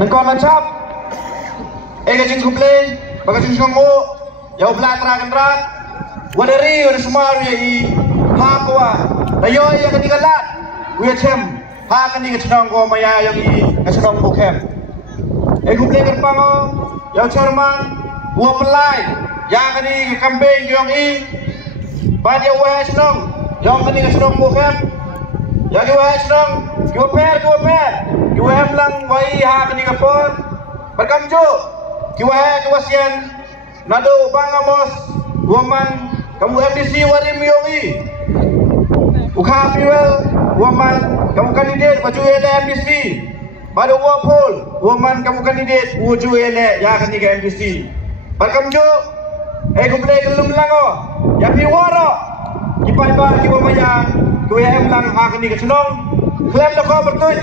Panengkon lancap. Gajing kuplay, bagajing songo, ya ubla terakan rat. Wadari udah semua ya i hakwa. Tayo ya ketigalat. Uya cem, hakan di kecenong ko maya yang i kecenong bukem. Kuplay kerpango, ya cerman, buah pelai, ya kan di kambing yang i. Bad ya uya cenong, yang kan di kecenong bukem. Ya uya cenong, uya per, uya lang wai hakan di kapon. Berkamjo. Kiwasian nado bangamos woman kamu MDC warim yongi ukha piwel woman kamu kandidat baju ele MDC pada wapol woman kamu kandidat baju ele ya kan ke MDC barkamjo kuplay kelum lango ya piworo kipai ba kiwamaya kuya lang hakan ke senong klaim na ko bertuj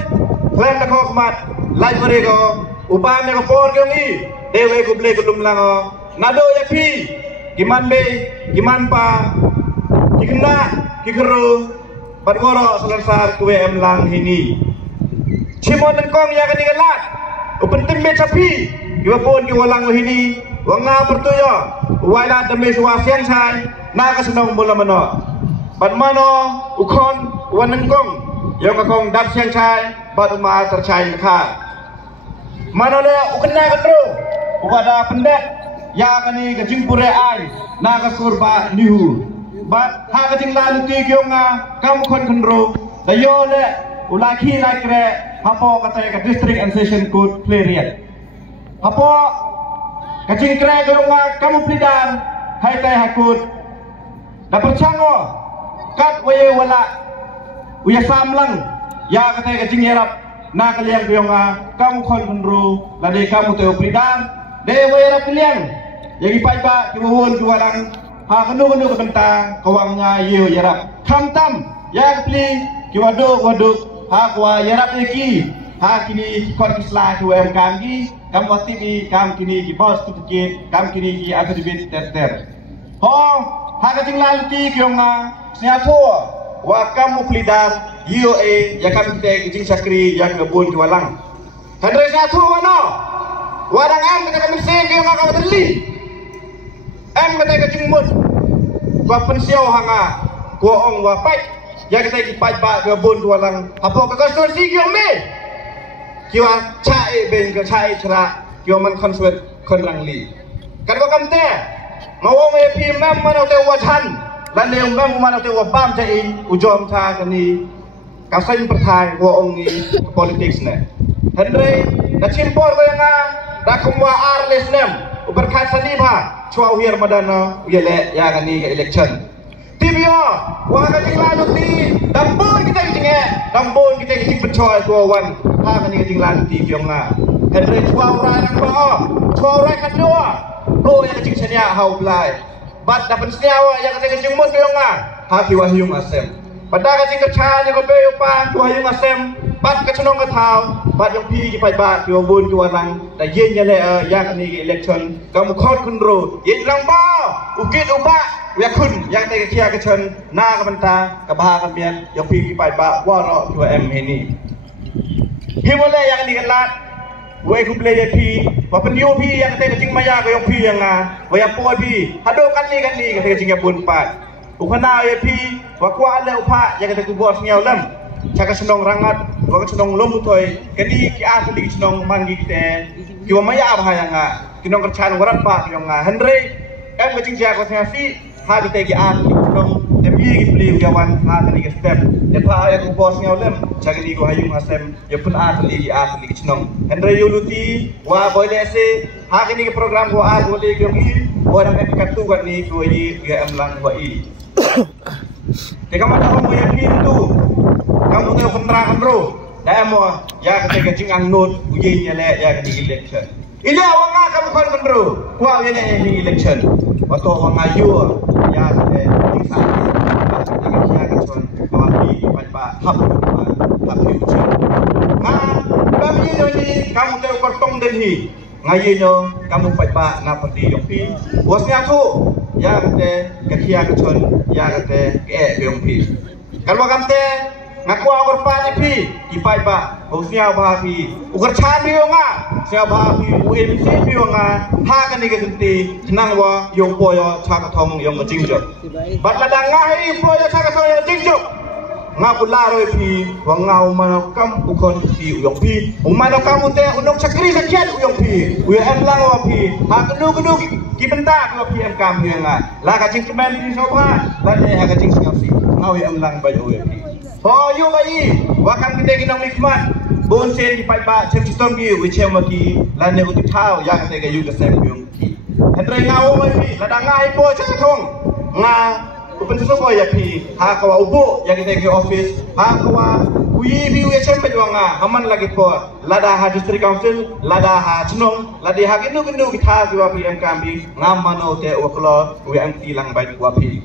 klaim na ko mat live mereka upah mereka por yongi dewe kuplay kulum lango nado ya pi giman be giman pa kikna kikru padgoro selansar kuwe lang hini cimon nengkong ya kan digalat upentim be capi kiwa pun kiwa lang hini wanga pertuyo waila demi suasian sai na kasenong mula mano pan mano ukon wan nengkong yang ngakong dap siang sai pat uma tercai ka mano le ukena katro kepada pendek ya kani kajing pure ai naga surba nihu bat ha kajing lalu ti kyonga kamu kon konro dayo le ulaki lakre hapo kata ka district and session code plerian hapo kajing kre kyonga kamu plidar hai tai hakut da perchango kat waye wala uya samlang ya kata kajing yarap na kaliang kyonga kamu kon konro lade kamu teo plidar dewa era pilihan yang ipai ba kiwon kiwalang ha kanu ke bentang kawang nga yo yarap kamtam ya pli kiwado ha kwa yarap iki ha kini kon kisla kiwem kamgi kam wati kam kini ki bos tukit kam kini ki akadibit ter ho ha kajing laluti kiyonga sniato wa kamu plidar yo ya kam te kijing sakri yang ngebun kiwalang handre sniato wano warang am kita kami sen dia ngakau terli am kita kecimut gua pensiau hanga gua ong gua pai ya kita ki pai ba ke bon walang apa ke konstitusi ki me kiwa chai ben ke chai chra kiwa man konsuet kon rangli kan gua kamte ngawong e pi mem man te wachan lan le mem man te wa bam chai ujom tha kani ka sain perthai gua ong ni politics ne hendre na chimpor ko nga dakumwa arles nem uberkat saniba chua hier madana yele ya kani ke election tibio wa ka tinglan ti dambon kita jinge dambon kita jing pecoy tuan ha kani ke tinglan ti biong nga henry chua ora nang ba chua ora kadua lo ya jing senia hau blai bat dapat seniawa ya kani ke jing mut biong nga ha ki wahyung asem pada ka jing kecha ni ko be upa wahyung asem bat ka chunong ka thau bat yang pi ki pai ba ki won ki warang da yen yale yang ni election kamu khot kun ro yen lang ba ukit uba ya kun yang te kia ka chen na ka banta ka ba ka mian yang pi ki pai ba wa ro ki wa em ni hi wole yang ni lat we ku play pi wa pen yo pi yang te jing maya ka yang pi yang nga wa ya po pi hado kan ni ka te jing ya bun pat ukana ye pi wa kwa le upa yang te ku bos ngiau lam caka senong rangat wa senong lomu toy kani ki a kali senong mangi kite ki wa maya ba yang nga kinong kerchan warat pa kinong nga henry em ga jing ja ko sa si ha kite ki a kinong de pi ki pli yawan ha kali ki step de pa ya ku bos ngau lem caka ni ko hayung asem ya pun a kali ki senong henry yuluti wa boile se ha kini ki program ko a ko le ki ngi wa na ka tu ga ni ko yi ga am lang wa i te kamata ko mo ya pi tu kamu tahu penerangan bro dah mo ya ketika jing ang not uji nyale ya di election ile awanga kamu kon bro kuau ya ni election waktu awang ayu ya di sana ya kan son kami pada hak uji kami ni kamu tahu kortong dan hi ngayenyo kamu pada na pati yopi wasnya tu ya kate kekia kecon ya kate ke yopi kalau kamte ngaku agar pani pi ipai ba hosnya ba pi ugar chan pi nga sia ba pi UMC pi nga ha kan ni genti nang wa yong poyo chaka thong yong jingjo batla danga hi poyo chaka thong yong jingjo ngaku laro pi wa ngau mano kam ukon pi uyong pi umano kamu te unong chakri sakyan uyong pi em lang wa pi ha kenu kibenta ko pi em kam nga la ka jing kemen pi soba la ne ha ka jing si ngau em lang ba yo pi ho yu bai wa kan te kinong mikmat bon sen di pai ba chem sistem gi wi chem ki la ne uti thao ya ka te ga yu ka sem yung ki hendrai ngau bai pi la da ngai po cha thong nga upen sesuatu ya pi ha kawa ubu ya kita ke office ha kawa ui bi ui cempe juanga aman lagi po lada ha district council lada ha cenong lada ha genu kita jiwa pi MKB ngamano te waklo ui MT lang baik wa pi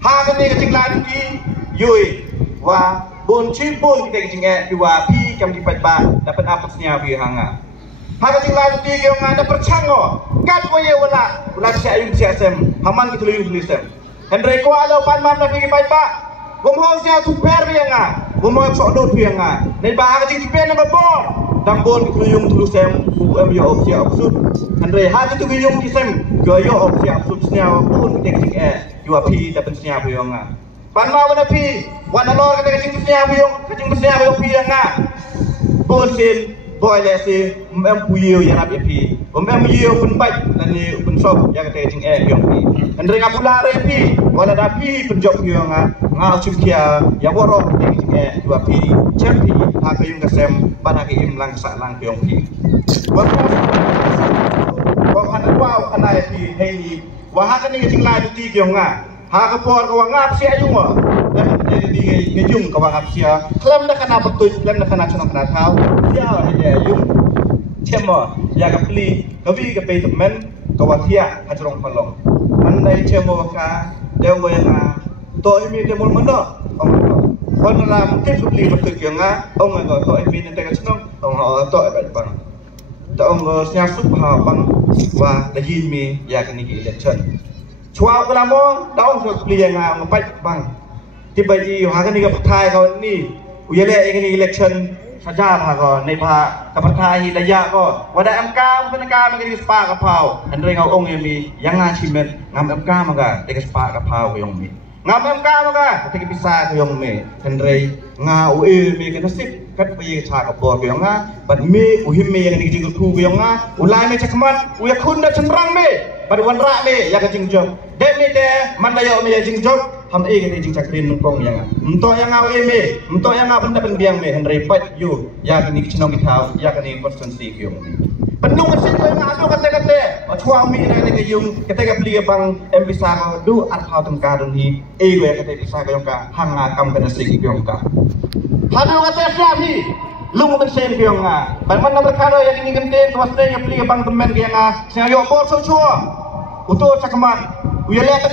ha kene ke cinglan ki yui wa bon cimpun kita ke cinge jiwa pi kam di ba dapat apa snya pi hanga ha ke cinglan ki ke ngada percango kat waye wala sia ayun sia sem haman kita lu sem Hendrai ko alo pan man na pigi pai pa. Gumhong sia tu per bianga. Gumhong sok dot bianga. Nei ba ka ting pen number 4. Dambon kluyung tulu sem ku em yo op sia absud. Hendrai ha tu guyung ki sem go yo op sia absud sia pun te ting you pi da pen sia bianga. Pan ma wana pi wana lor ka ting sia biong ka ting sia biong bianga. Bon sin boy le si em puyo ya rap pi. Em yo pun bai dan ni pun sob ya ka ting biong pi. Hendrai ngapula repi wala da pi penjok yo nga chukia ya woro ke dua pi champi ha ka yung kasem bana ke im lang sa lang pyong pi wa kana wa kana pi hei wa ha ka ni jing lai ti ke nga ha ka por ka wa ngap sia yung wa di ngejung ka wa ngap sia klam da kana betul klam da kana chano kana thau sia ya yung chemo ya ka pli ka vi ka pe temen ka wa thia ha chong palong Andai cemo ka dewo nga to imi demol mano ong kon la mungkin beli betul ke nga ong nga to imi nte ka chnong ong to ba bang to ong sia sup ha bang wa da yin mi ya kan ni election chwa kala mo da ong so beli nga ong pai bang ti ba yi ha kan ni ka thai ka ni uyale ni election saja ha ko nei ba ka thai da ya ko wada MK pun ka mi spa ka pau andai ngau ong mi yang nga chimet ngam MK maga de spa ka pau yong mi ngam MK maga te bisa ko yong mi andai nga u mi ka nasip kat bi cha ka bo ko yong nga bat mi u him mi yang ni jing ku ko yong nga ulai mi chakmat u ya khun da chenrang mi bat wan ra mi ya ka jing jong de mi de man da yo mi ya jing jong ham e ke jing chakrin nung kong yang mto yang ngau mi mto yang ngau benda biang mi andai pat yu ya ka ni chnong ki thau ya ka ni constancy ko yong penung mesin ko nga ado kate chua mi na ke yung kate ka beli bang bisa ko du at how tong ka dun hi e go kate bisa ko yung ka hanga kam ka nasig ko yung ka hanu kate sia hi lung mesin ko yung nga ban man na karo yang ini genten ko wasne yang beli bang temen ko nga sia yo bor so chua uto chakman uyale ka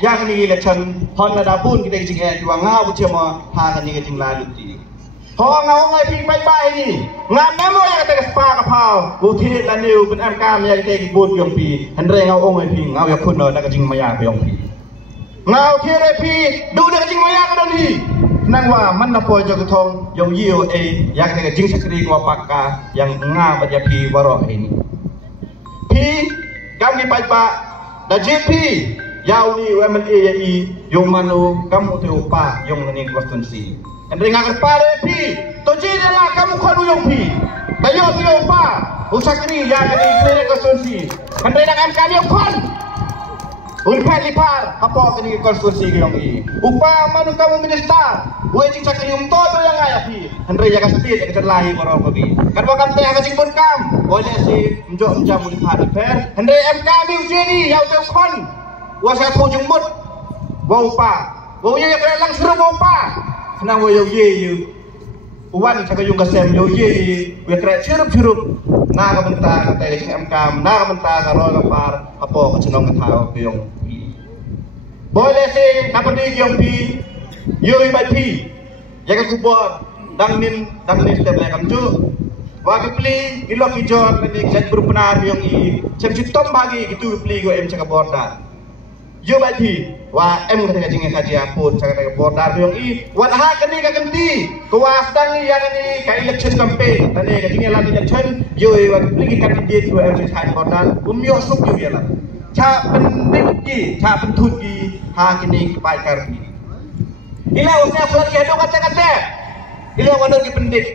yang ni election hon na da bun kita jing e nga bu chema ha ka ni ke jing la lu ti ho ngau ngai pi bai bai ni ngam nemo ya te spa ka phao bu thi la niu ben am kam ya te ki bun yong pi han re ngau ong ngai pi ngau ya phun no na ka jing maya ka yong pi ngau thi re pi du de ka jing maya ka don hi nang wa man na po jo ka thong yong yiu e ya te ka jing sakri ko pakka yang nga ba ya pi waro ini pi kam ni pai pa da jp ya uni UMNA ya i yong manu kamu te upa yong ni constituency Andai ngak pare pi, toji jala kamu khadu yong pi. Bayo yo pa, usakri ya kani klere konstitusi. Andai nak am kami khon. Unpa lipar, apa kani konstitusi yong i. Upa manu kamu minister, we cing sakri to yang aya pi. Andai ya kasih ya kita lahi boro pi. Kan wakam teh ka cing pun kam, boleh si menjok menjamu di hari fair. Andai am kami ujeni ya te khon. Wa sa thu jung mut. Wa upa, wa ye ka lang suru upa. Nang wo yo ye yu uwan sa kayong kasem yo ye we kra chirup na ka benta ka tay sing amkam na ka benta ka ro ka par apo ka chinong ka thao ko yung pi bole se na pati yung pi yo i bai pi ya ka kubor dang nin step la kam ju wa ka pli ilo ki jon ni jet berpenar yung i chem chitom bagi gitu pli go em cha ka borda yo bai pi wa em ka jing kaji apun cara ka bordar yang i wat ha kani ka ganti ko wa stang ya kani ka election campaign tane ka jing lan election yo wa pligi candidate ko em sai bordar yo suk yo ya la cha pendik ki cha pentut ki ha kini bai kar ki ila usah surat ki hado kata ila wanor ki pendik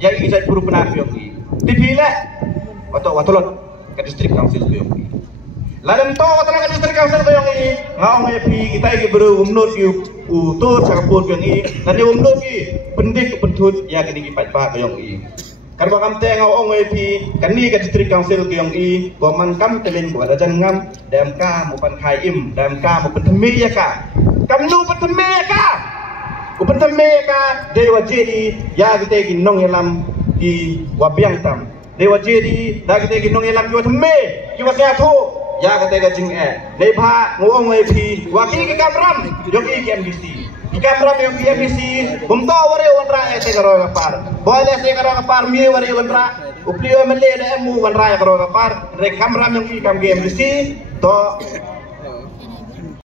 ya isa puru penar yo ki dipila atau watolot ke distrik council yo ki lalu tahu apa distrik council yang ini ngau ngepi kita ini baru umnot yu utur cakapur yang ini dan yang umnot ki pendik pentut ya kini kipat pak yang ini karena kam teh ngau ngepi kini ke distrik council yang ini goman kam telin gua ada jangam DMK mau pan kaim DMK mau pentemi ya ka kam nu pentemi ya ka ku pentemi ya ka dewa jadi ya kita ini nong yelam di wabiang tam dewa jadi dah kita ini nong yelam di watheme di wasatu ya kata jing nei pha ngong ei phi waki ki kamram yoki ki MBC ki kamram yoki MBC bumto ware wanra te karo ka par boile se karo ka par mi ware wanra upli mele da emu wanra karo ka par re kamram yoki kam ki MBC to